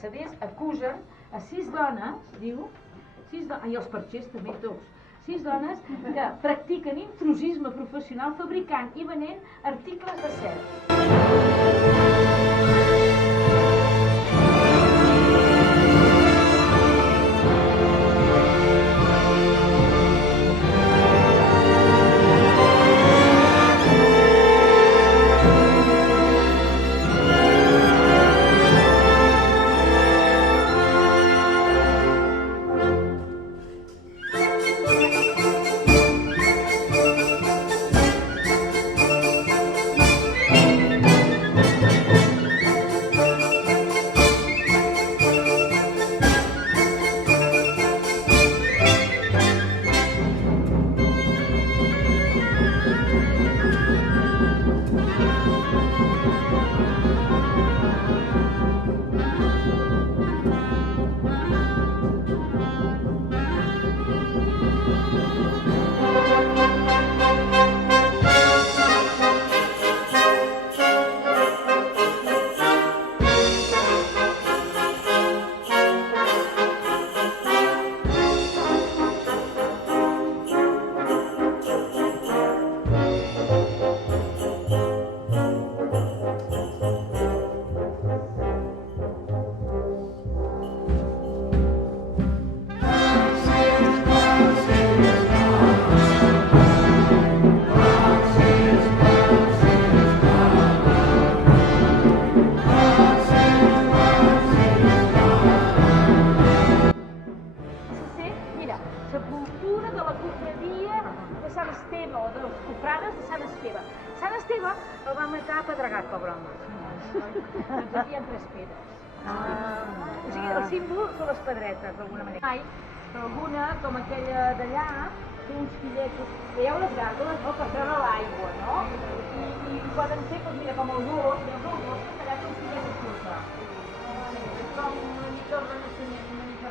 Ceders acusen a 6 dones, diu, i els perxers també tots, 6 dones que practiquen intrusisme professional fabricant i venent articles de serp. Sepultura de la confraria de Sant Esteve, o dels cofrades de Sant Esteve. Sant Esteve el va matar a pedregat, pobre home. Doncs aquí hi ha 3 pedres. O sigui, el símbol són les pedretes, d'alguna manera. Però alguna, com aquella d'allà, té uns filletos, veieu les gàrgoles, no?, per treure l'aigua, no? I poden ser, doncs mira, com el gos, veus el gos que tallat uns filletos curta. És com una mica el renaixement, una mica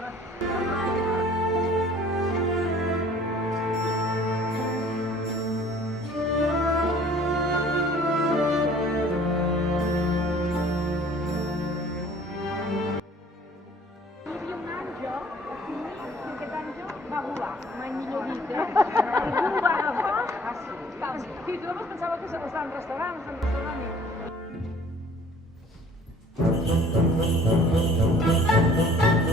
va volar, mai millor dit, algú va agafar, sí, tothom pensava que estaven restaurant, i...